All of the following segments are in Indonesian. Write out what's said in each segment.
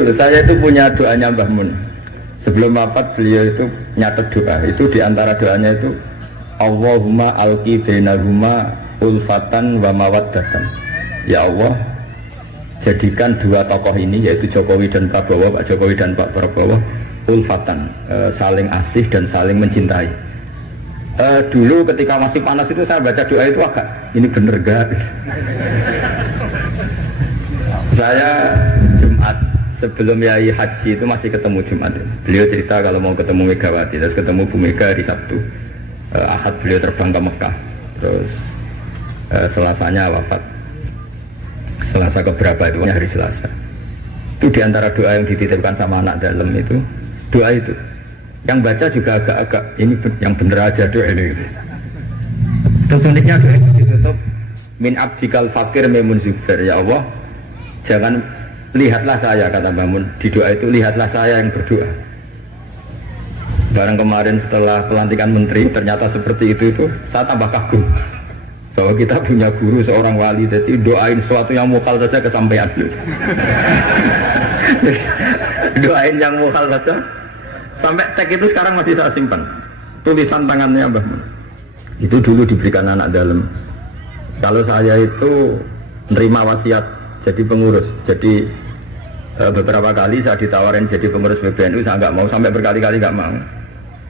Betul, saya itu punya doanya Mbah Mun. Sebelum wafat beliau itu nyatet doa. Itu diantara doanya itu Allahumma alqi bainahuma ulfatan wa mawaddatan. Ya Allah, jadikan dua tokoh ini yaitu Jokowi dan Prabowo, Pak Jokowi dan Pak Prabowo ulfatan, saling asih dan saling mencintai. Dulu ketika masih panas itu saya baca doa itu agak ini bener gak? Saya Jumat sebelum Yai Haji itu masih ketemu Jumat. Beliau cerita kalau mau ketemu Megawati, terus ketemu Bu Mega hari Sabtu. Ahad beliau terbang ke Mekah, terus Selasanya wafat. Selasa keberapa itu hari Selasa. Itu diantara doa yang dititipkan sama anak dalam itu doa itu. Yang baca juga agak-agak ini yang bener aja doa ini. Terus uniknya doa itu ditutup min abdikal fakir memun zubair. Ya Allah, jangan lihatlah saya, kata Bangun di doa itu, lihatlah saya yang berdoa. Barang kemarin setelah pelantikan menteri ternyata seperti itu saya tambah kagum bahwa kita punya guru seorang wali, jadi doain sesuatu yang mukal saja kesampaian. Doain yang mukal saja sampai teks itu sekarang masih saya simpan, tulisan tangannya Mbah Mun. Itu dulu diberikan anak dalam. Kalau saya itu nerima wasiat jadi pengurus, jadi beberapa kali saya ditawarin jadi pengurus PBNU, saya nggak mau, sampai berkali-kali nggak mau.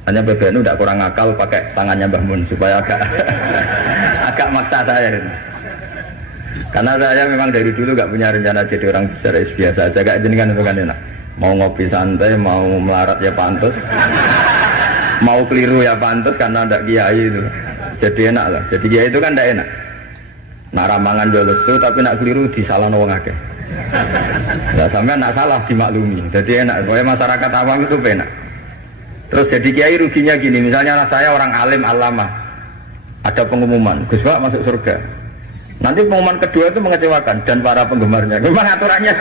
Hanya PBNU tidak kurang akal pakai tangannya Mbah Mun supaya agak maksa saya. Karena saya memang dari dulu nggak punya rencana jadi orang besar, biasa aja, gak jenengan itu kan enak. Mau ngopi santai, mau melarat ya pantas, mau keliru ya pantas karena ada kiai itu. Jadi enak lah. Jadi kiai itu kan tidak enak. Nak ramangan yo lesu tapi nak keliru disalahno wong akeh. Nah, sampai nak salah dimaklumi. Jadi enak. Pokoknya masyarakat awam itu enak. Terus jadi kiai ruginya gini, misalnya saya orang alim alama, ada pengumuman Gus Pak masuk surga. Nanti pengumuman kedua itu mengecewakan dan para penggemarnya. Memang aturannya.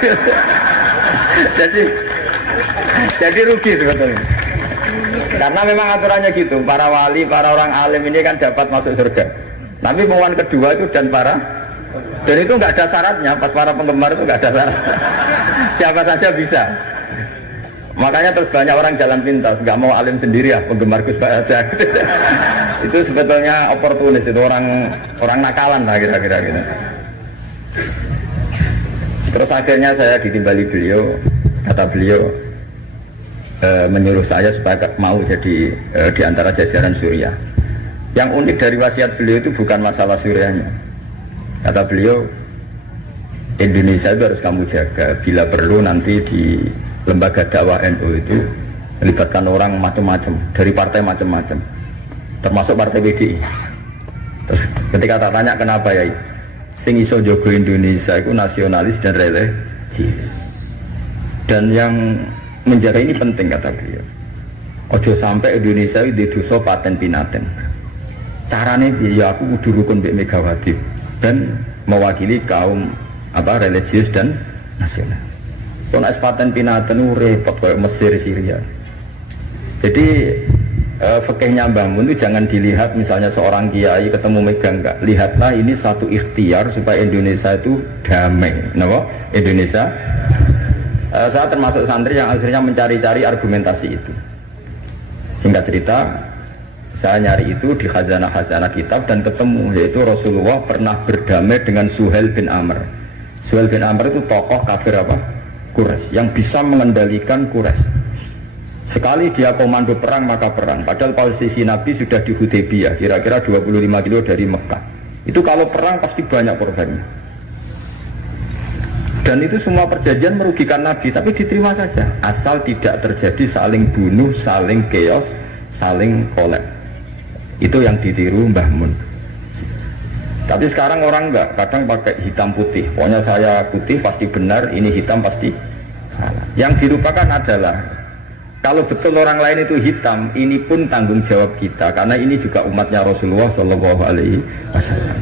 jadi rugi sebetulnya. Karena memang aturannya gitu. Para wali, para orang alim ini kan dapat masuk surga. Tapi pengumuman kedua itu dan itu nggak ada syaratnya. Pas para penggemar itu nggak ada syarat. Siapa saja bisa. Makanya terus banyak orang jalan pintas, nggak mau alim sendiri ya, penggemar Gus Pak aja. Itu sebetulnya oportunis, itu orang nakalan lah kira-kira gitu. Terus akhirnya saya ditimbali beliau, kata beliau menyuruh saya supaya mau jadi di antara jajaran Suriah. Yang unik dari wasiat beliau itu bukan masalah Suriahnya. Kata beliau, Indonesia itu harus kamu jaga, bila perlu nanti di lembaga dakwah NU itu melibatkan orang macam-macam, dari partai macam-macam, termasuk partai PDI. Terus ketika tak tanya kenapa ya, sing iso jogo Indonesia itu nasionalis dan religius. Dan yang menjaga ini penting, kata beliau. Ojo sampai Indonesia itu dosa paten pinaten. Carane ya aku kudu rukun mbek Megawati dan mewakili kaum religius dan nasionalis. Kalau paten pinaten repot kayak Mesir, Syria. Jadi fikihnya Mbah Mun itu jangan dilihat misalnya seorang kiai ketemu Mega, enggak. Lihatlah ini satu ikhtiar supaya Indonesia itu damai. Kenapa? Indonesia. Saya termasuk santri yang akhirnya mencari-cari argumentasi itu. Singkat cerita, saya nyari itu di khazanah-khazanah kitab dan ketemu, yaitu Rasulullah pernah berdamai dengan Suhail bin Amr. Suhail bin Amr itu tokoh kafir Quraisy yang bisa mengendalikan Quraisy. Sekali dia komando perang maka perang. Padahal posisi Nabi sudah di Hudaybiyah, kira-kira 25 kilo dari Mekah. Itu kalau perang pasti banyak korbannya. Dan itu semua perjanjian merugikan Nabi, tapi diterima saja. Asal tidak terjadi saling bunuh, saling chaos, saling kolek. Itu yang ditiru Mbah Mun. Tapi sekarang orang enggak, kadang pakai hitam putih. Pokoknya saya putih pasti benar, ini hitam pasti salah. Yang dilupakan adalah kalau betul orang lain itu hitam, ini pun tanggung jawab kita, karena ini juga umatnya Rasulullah Shallallahu Alaihi Wasallam.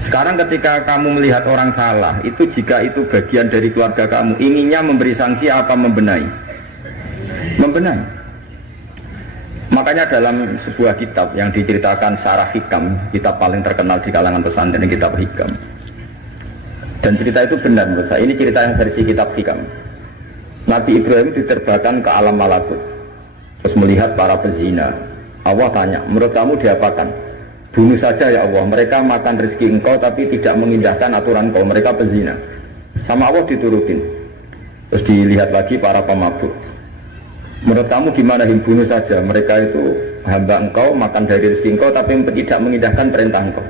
Sekarang ketika kamu melihat orang salah, itu jika itu bagian dari keluarga kamu, inginnya memberi sanksi apa membenahi? Membenahi. Makanya dalam sebuah kitab yang diceritakan Syarah Hikam, kitab paling terkenal di kalangan pesantren, kitab Hikam. Dan cerita itu benar menurut saya. Ini cerita yang versi kitab Hikam. Nabi Ibrahim diterbangkan ke alam malakut, terus melihat para pezina. Allah tanya, menurut kamu diapakan? Bunuh saja ya Allah, mereka makan rezeki engkau tapi tidak mengindahkan aturan engkau, mereka pezina. Sama Allah diturutin. Terus dilihat lagi para pemabuk. Menurut kamu gimana, bunuh saja, mereka itu hamba engkau, makan dari rezeki engkau tapi tidak mengindahkan perintah engkau.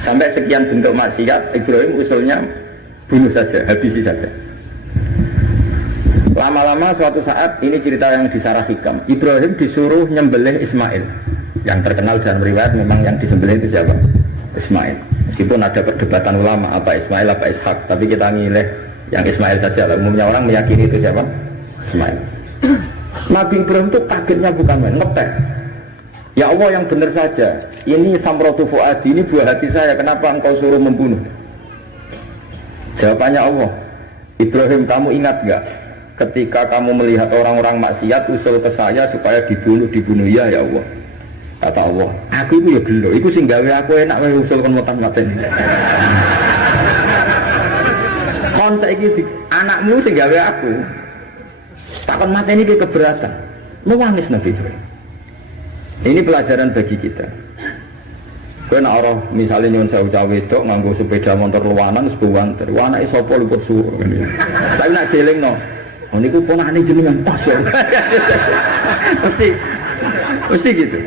Sampai sekian bentuk maksiat, Ibrahim usulnya bunuh saja, habisi saja. Lama-lama suatu saat, ini cerita yang di Sarah Hikam, Ibrahim disuruh nyembelih Ismail. Yang terkenal dalam riwayat memang yang disembelih itu siapa? Ismail. Meskipun ada perdebatan ulama apa Ismail apa Ishak, tapi kita milih yang Ismail saja. Umumnya orang meyakini itu siapa? Ismail. Nabi Ibrahim itu kagetnya bukan main, ngetek. Ya Allah, yang benar saja, ini samratu fuadi, ini buah hati saya, kenapa engkau suruh membunuh? Jawabannya Allah, Ibrahim, kamu ingat gak ketika kamu melihat orang-orang maksiat usul ke saya supaya dibunuh ya ya Allah. Kata Allah, aku itu ya gelo, itu sing gawe aku enak wae usul kon motan-motan. Kon saiki anakmu sing gawe aku. Takon mateni iki keberatan. Nangis Nabi Ibrahim. Ini pelajaran bagi kita. Kowe nek ora misale nyuwun sewu cah wedok nganggo sepeda motor luwanan sebuwanter. Wah anake sapa luput suruh. Tapi nek jelingno, oh niku ponakane jenengan pas ya. Mesti gitu.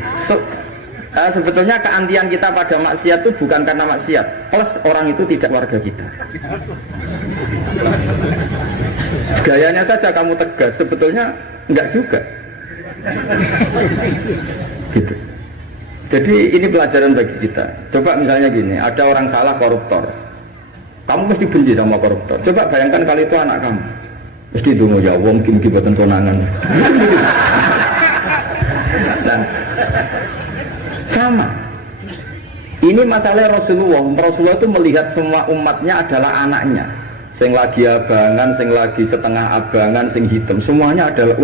Sebetulnya keantian kita pada maksiat itu bukan karena maksiat, plus orang itu tidak warga kita. Gayanya saja kamu tegas, sebetulnya enggak juga. Gitu. Jadi ini pelajaran bagi kita. Coba misalnya gini, ada orang salah koruptor, kamu mesti benci sama koruptor. Coba bayangkan kali itu anak kamu, mesti dungo ya wong mungkin buatan konangan. Dan sama. Ini masalah Rasulullah itu melihat semua umatnya adalah anaknya. Sing lagi abangan, sing lagi setengah abangan, sing hitam, semuanya adalah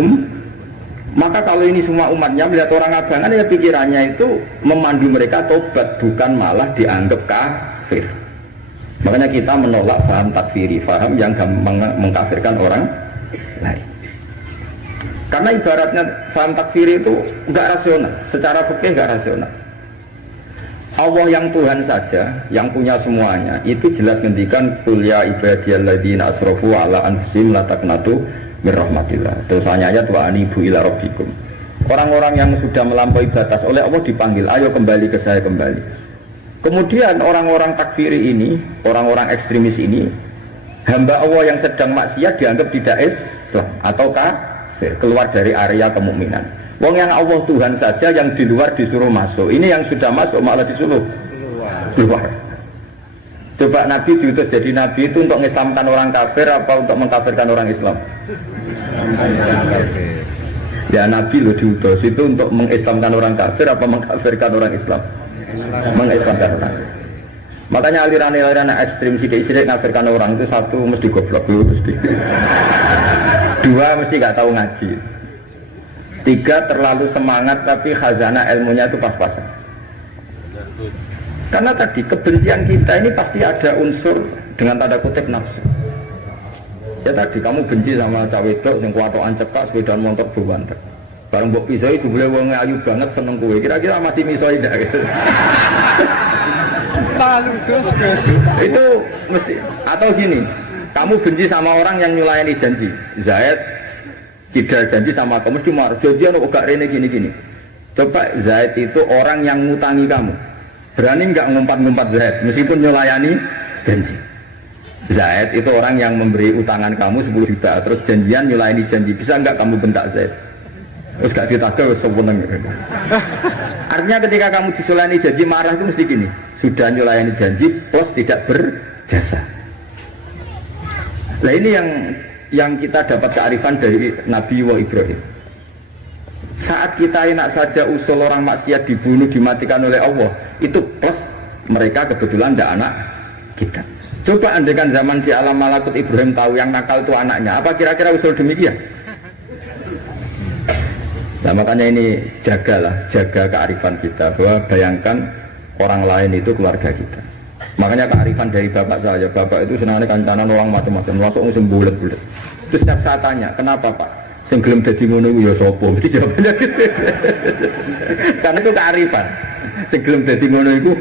Maka kalau ini semua umatnya melihat orang abangan, ya pikirannya itu memandu mereka tobat, bukan malah dianggap kafir. Makanya kita menolak paham takfiri, paham yang mengkafirkan orang lain. Karena ibaratnya paham takfiri itu enggak rasional, secara fikih enggak rasional. Allah yang Tuhan saja, yang punya semuanya, itu jelas ngendikan qul ya ibadiyalladzina asrafu ala anfusihim la taqnatu min rahmatillah. Terus ayat wa anibu ila rabbikum. Orang-orang yang sudah melampaui batas oleh Allah dipanggil, ayo kembali ke saya kembali. Kemudian orang-orang takfiri ini, orang-orang ekstremis ini, hamba Allah yang sedang maksiat dianggap tidak Islam atau kafir, keluar dari area kemukminan. Wong yang Allah Tuhan saja yang di luar disuruh masuk. Ini yang sudah masuk malah disuruh keluar. Coba Nabi diutus jadi Nabi itu untuk mengislamkan orang kafir apa untuk mengkafirkan orang Islam? Ya Nabi lo diutus itu untuk mengislamkan orang kafir apa mengkafirkan orang Islam? Mengislamkan orang. Makanya aliran-aliran ekstrim sidik-sidik mengkafirkan orang itu satu mesti goblok dulu mesti. Dua mesti gak tahu ngaji. Tiga terlalu semangat tapi khazanah ilmunya itu pas-pasan. Karena tadi kebencian kita ini pasti ada unsur dengan tanda kutip nafsu. Ya tadi kamu benci sama cawe wedok sing kuwatokan cekak sepedaan motor buwanter. Bareng mbok pisoi jebule wong ayu banget seneng kowe. Kira-kira masih misoi ndak gitu. Itu mesti atau gini, kamu benci sama orang yang nyulayani janji. Zaid tidak janji sama kamu mesti marah. Janjian kok gak rene gini-gini. Coba Zaid itu orang yang ngutangi kamu. Berani nggak ngumpat-ngumpat Zaid meskipun nyulayani janji? Zaid itu orang yang memberi utangan kamu 10 juta terus janjian nyulayani janji, bisa nggak kamu bentak Zaid? Terus gak ditagih sewenang. Artinya ketika kamu disulayani janji marah itu mesti gini, sudah nyulayani janji plus tidak berjasa. Nah ini yang kita dapat kearifan dari Nabi Ibrahim. Saat kita enak saja usul orang maksiat dibunuh, dimatikan oleh Allah, itu plus mereka kebetulan tidak anak kita. Coba andaikan zaman di alam malakut Ibrahim tahu yang nakal itu anaknya, apa kira-kira usul demikian? Nah makanya ini jaga kearifan kita, bahwa bayangkan orang lain itu keluarga kita. Makanya kearifan dari bapak saya, bapak itu senangnya kancanan orang macam-macam, langsung musim bulat-bulat. Terus setiap saya tanya, kenapa Pak? Sing gelem dadi ngono iku ya sapa? Mesti jawabannya gitu. Karena itu kearifan. Sing gelem dadi ngono iku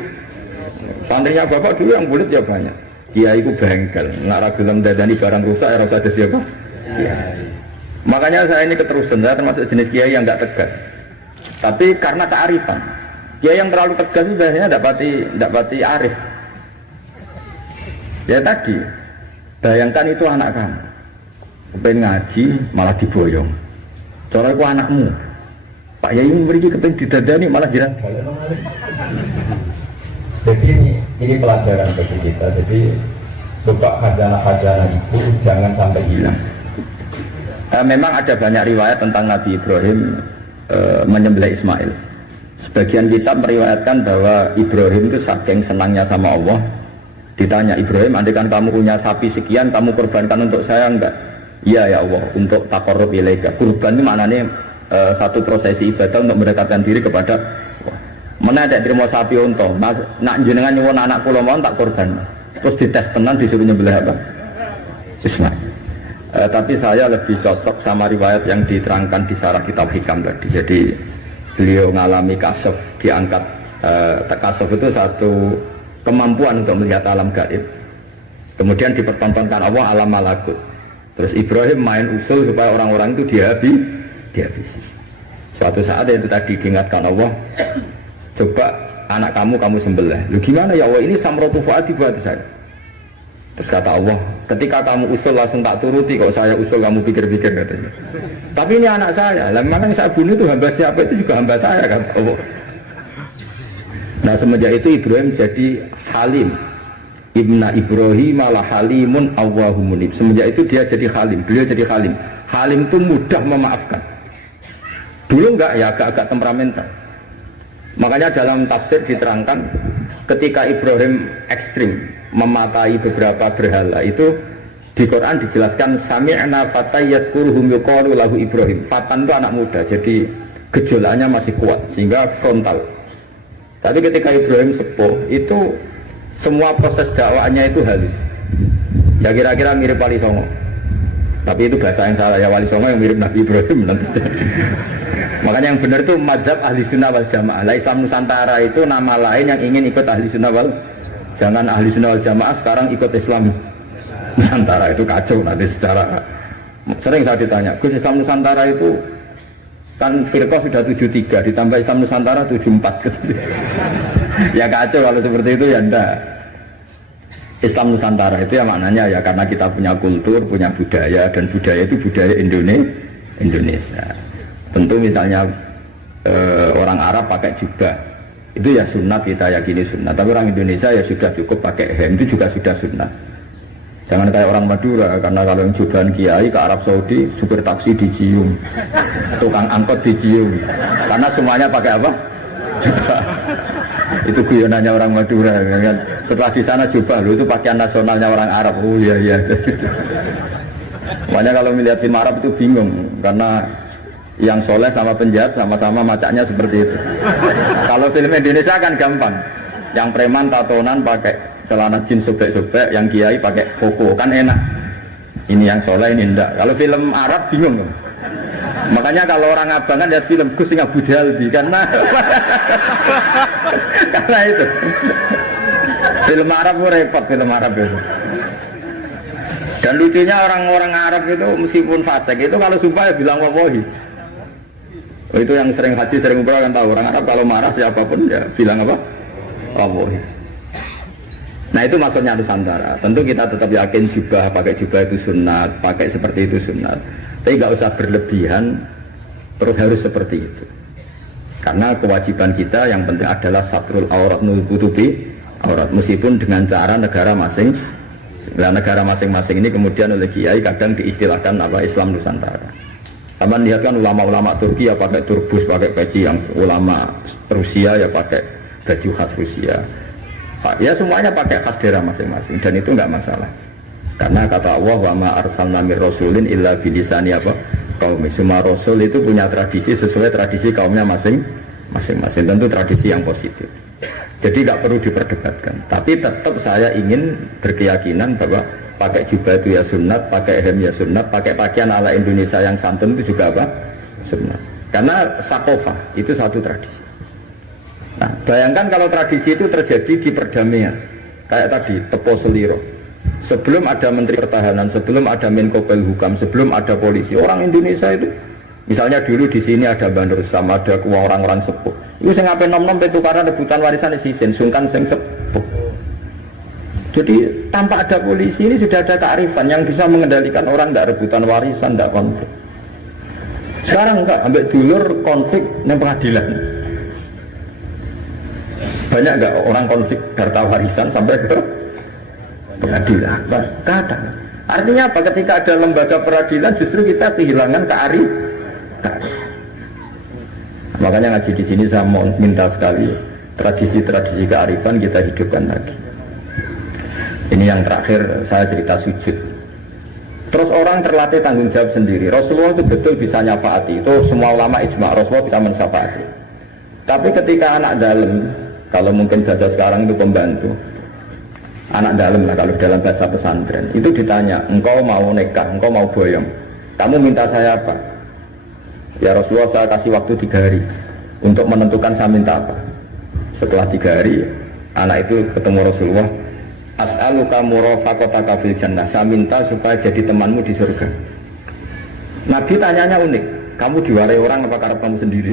santrinya Bapak dulu yang bulat ya banyak. Kiai iku bengkel, nek ora gelem dadani barang rusak ya ora usah dadi apa? Kiai. Makanya saya ini keterusan, saya termasuk jenis kiai yang enggak tegas. Tapi karena kearifan. Kiai yang terlalu tegas itu biasanya enggak pati arif. Ya tadi, bayangkan itu anak kamu. Kepengen ngaji malah diboyong. Cara itu anakmu. Pak Yai memberi kepengen didadani malah jiran. Jadi ini pelajaran bagi kita. Jadi coba khazanah-khazanah itu jangan sampai hilang. Memang ada banyak riwayat tentang Nabi Ibrahim menyembelih Ismail. Sebagian kitab meriwayatkan bahwa Ibrahim itu saking senangnya sama Allah. Ditanya Ibrahim, andai kan kamu punya sapi sekian, kamu korbankan untuk saya enggak? Iya ya Allah, untuk taqarrub ilaika. Kurban ini maknanya satu prosesi ibadah untuk mendekatkan diri kepada Allah. Mana ada terima sapi unta, nak jenengan nyuwun anak kula mau tak korban. Terus dites tenan disuruh nyembelih apa? Ismail. Tapi saya lebih cocok sama riwayat yang diterangkan di sarah kitab Hikam tadi. Jadi beliau ngalami kasaf, diangkat kasaf itu satu kemampuan untuk melihat alam gaib. Kemudian dipertontonkan Allah alam malakut. Terus Ibrahim main usul supaya orang-orang itu dihabisi. Suatu saat itu tadi diingatkan Allah, coba anak kamu sembelih. Lu gimana ya Allah, ini samratu fuadi buat saya. Terus kata Allah, ketika kamu usul langsung tak turuti, kalau saya usul kamu pikir-pikir katanya. Tapi ini anak saya, lah memang yang saya bunuh itu hamba siapa, itu juga hamba saya kata Allah. Nah semenjak itu Ibrahim jadi halim. Ibna Ibrahim ala halimun awwahumunib. Semenjak itu dia jadi halim, beliau jadi halim. Halim itu mudah memaafkan. Dulu enggak ya, agak temperamental. Makanya dalam tafsir diterangkan ketika Ibrahim ekstrim memakai beberapa berhala itu di Quran dijelaskan sami'na fatay yazkuruhum yuqalu lahu Ibrahim. Fatan itu anak muda, jadi gejolaknya masih kuat sehingga frontal. Tapi ketika Ibrahim sepuh itu semua proses dakwahnya itu halus. Ya kira-kira mirip Wali Songo. Tapi itu bahasa yang salah ya, Wali Songo yang mirip Nabi Ibrahim nanti. Makanya yang benar itu madzhab ahli sunnah wal jamaah. Lah Islam Nusantara itu nama lain yang ingin ikut ahli sunnah wal. Jangan ahli sunnah wal jamaah sekarang ikut Islam Nusantara, itu kacau nanti secara. Sering saya ditanya, Gus Islam Nusantara itu kan firqah sudah 73 ditambah Islam Nusantara 74. Ya kacau kalau seperti itu ya enggak. Islam Nusantara itu ya maknanya ya karena kita punya kultur, punya budaya, dan budaya itu budaya Indonesia. Tentu misalnya orang Arab pakai jubah, itu ya sunat, kita yakini sunat. Tapi orang Indonesia ya sudah cukup pakai hem, itu juga sudah sunat. Jangan kayak orang Madura, karena kalau yang jubahan kiai ke Arab Saudi, supir taksi dicium, tukang angkot dicium, karena semuanya pakai apa? Jubah. Itu guyonannya orang Madura kan. Setelah di sana jubah loh, itu pakaian nasionalnya orang Arab. Oh iya iya. Makanya kalau melihat film Arab itu bingung, karena yang soleh sama penjahat sama-sama macaknya seperti itu. Kalau film Indonesia kan gampang, yang preman tatonan pakai celana jeans sobek-sobek, yang kiai pakai koko, kan enak. Ini yang soleh, ini enggak. Kalau film Arab bingung loh. Makanya kalau orang abang kan lihat film Gus sing Abu Jaldi karena karena itu film Arab repot, film Arab itu. Dan lucunya orang-orang Arab itu meskipun fasik itu kalau sumpah ya bilang wallahi. Itu yang sering haji sering umrah kan tahu, orang Arab kalau marah siapapun ya bilang apa? Wallahi. Nah itu maksudnya Nusantara. Tentu kita tetap yakin jubah, pakai jubah itu sunat, pakai seperti itu sunat. Tapi nggak usah berlebihan, terus harus seperti itu. Karena kewajiban kita yang penting adalah satrul aurat nutupi aurat, meskipun dengan cara negara masing. Nah, negara masing-masing ini kemudian oleh kiai kadang diistilahkan apa Islam Nusantara. Sama lihat kan ulama-ulama Turki ya pakai turbus, pakai peci, yang ulama Rusia ya pakai baju khas Rusia. Ya semuanya pakai khas daerah masing-masing dan itu nggak masalah. Karena kata Allah wa ma arsalna mir rasulin illa bilisani apa qaumi. Semua rasul itu punya tradisi sesuai tradisi kaumnya masing-masing. Tentu tradisi yang positif. Jadi tidak perlu diperdebatkan. Tapi tetap saya ingin berkeyakinan bahwa pakai jubah itu ya sunat, pakai hem ya sunat, pakai pakaian ala Indonesia yang santun itu juga apa? Sunat. Karena sakofa itu satu tradisi. Nah, bayangkan kalau tradisi itu terjadi di perdamaian, kayak tadi Tepo Seliro. Sebelum ada Menteri Pertahanan, sebelum ada Menko Polhukam, sebelum ada polisi, orang Indonesia itu, misalnya dulu di sini ada Bandur sama ada orang-orang sepuh. Itu saya ngapain nom-nom tukaran rebutan warisan di sini, sungkan sing sepuh. Jadi tanpa ada polisi ini sudah ada kearifan yang bisa mengendalikan orang tidak rebutan warisan, tidak konflik. Sekarang enggak, ambil dulur konflik yang pengadilan. Banyak enggak orang konflik harta warisan sampai ke pengadilan? Kadang. Artinya apa? Ketika ada lembaga peradilan justru kita kehilangan kearifan. Makanya ngaji di sini saya mau minta sekali tradisi-tradisi kearifan kita hidupkan lagi. Ini yang terakhir saya cerita sujud. Terus orang terlatih tanggung jawab sendiri. Rasulullah itu betul bisa nyafaati. Itu semua ulama ijma Rasulullah bisa mensyafaati. Tapi ketika anak dalam, kalau mungkin bahasa sekarang itu pembantu, anak dalam lah kalau dalam bahasa pesantren, itu ditanya, engkau mau nikah, engkau mau boyong, kamu minta saya apa? Ya Rasulullah saya kasih waktu 3 hari untuk menentukan saya minta apa. Setelah 3 hari anak itu ketemu Rasulullah, as'aluka murafaqataka fil jannah, saya minta supaya jadi temanmu di surga. Nabi tanyanya unik, kamu diwarai orang apa karena kamu sendiri?